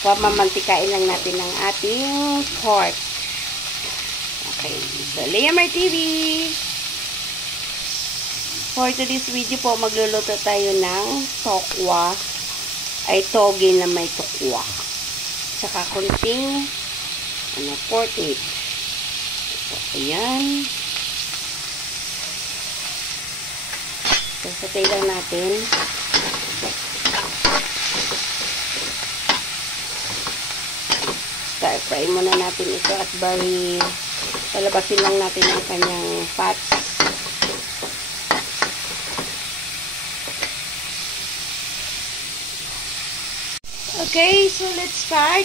Pamamantikain lang natin ng ating pork. Okay, so Leomar TV. For today's video po, magluluto tayo ng tokwa, ay toge na may tokwa. Tsaka kunting pork meat. So, ayan. So, satay lang natin. Stir fry muna natin ito at bali palabasin lang natin ang kanyang fats. Okay, so let's start.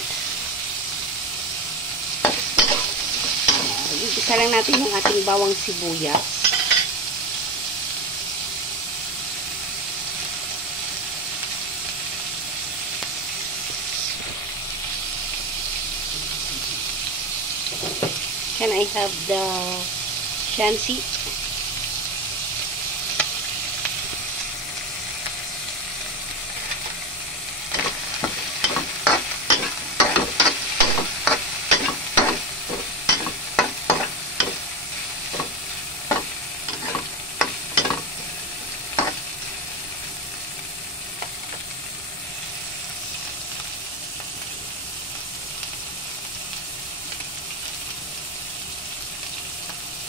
Igisa lang natin yung ating bawang sibuyas. Can I have the shansi?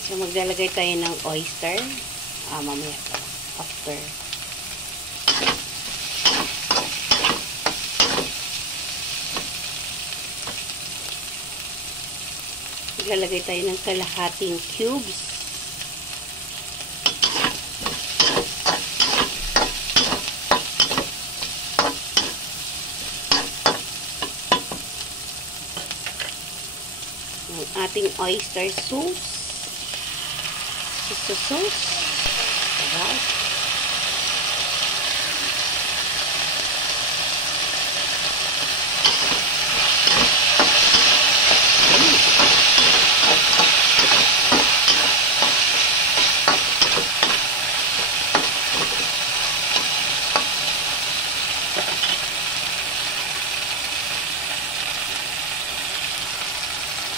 So, maglalagay tayo ng oyster. Mamaya pa. After. Maglalagay tayo ng kalahating cubes. Ng ating oyster sauce. Just sauce. Alright.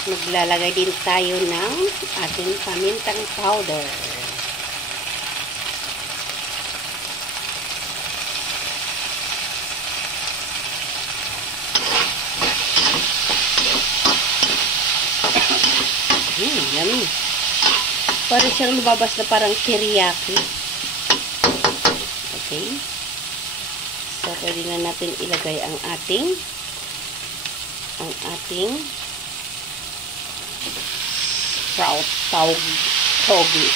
Maglalagay din tayo ng ating pamintang powder. Yummy. Parang siyang lumabas na parang teriyaki. Okay. So, pwede na natin ilagay ang ating sprout, toge,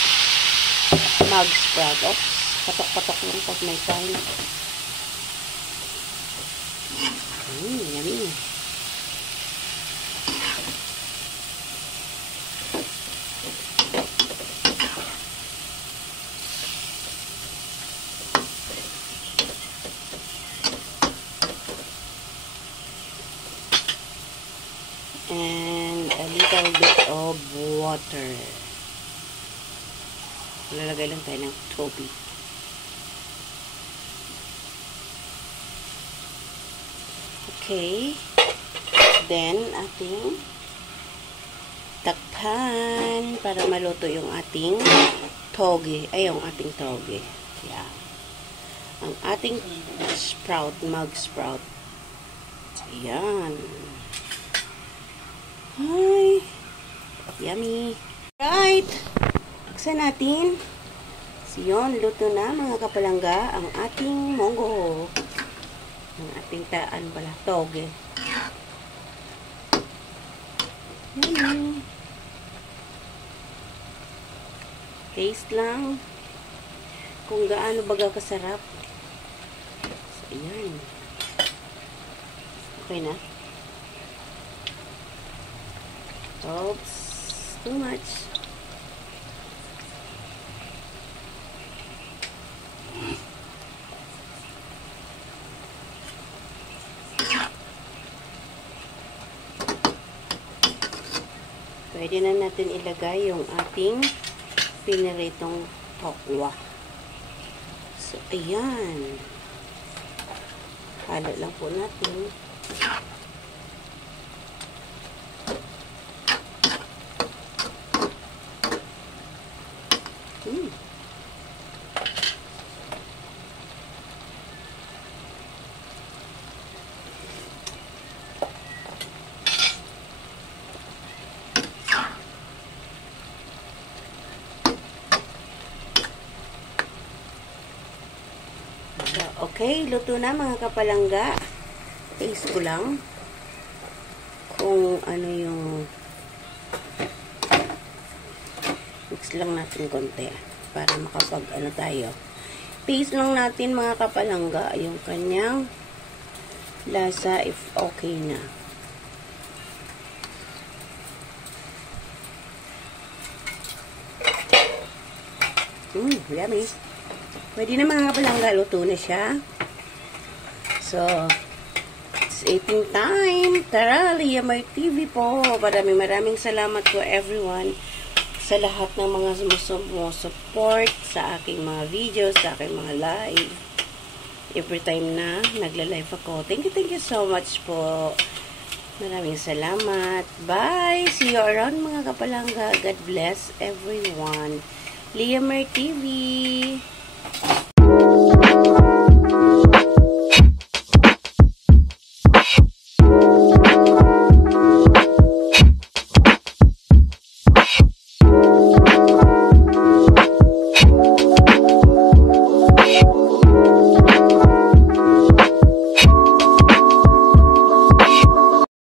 mug sprout. Oops, patok-patok lang pag may time. Yummy. And a little bit of water. Lalagay lang tayo ng toge. Okay. Then, ating takpan para maluto yung ating toge. Ay, yung ating toge. Yeah. Ang ating sprout, mug sprout. Ayan. Hi! Yummy! Right! Buksan natin. So, yun, luto na mga kapalangga ang ating munggo. Ang ating toge. Yummy! Taste lang kung gaano baga kasarap. So, ayan. Okay na. Oops, too much. Pwede na natin ilagay yung ating piniritong tokwa. So, ayan. Halo lang po natin. Okay, luto na mga kapalangga. Taste ko lang kung ano yung mix lang natin konti para makapag ano tayo. Taste lang natin mga kapalangga yung kanyang lasa if okay na. Yummy. Pwede na mga kapalangga, luto na siya. So, it's eating time. Tara, Liamar TV po. Maraming salamat po everyone sa lahat ng mga support sa aking mga videos, sa aking mga live. Every time na nagla-live ako. Thank you so much po. Maraming salamat. Bye! See you around mga kapalangga. God bless everyone. Liamar TV.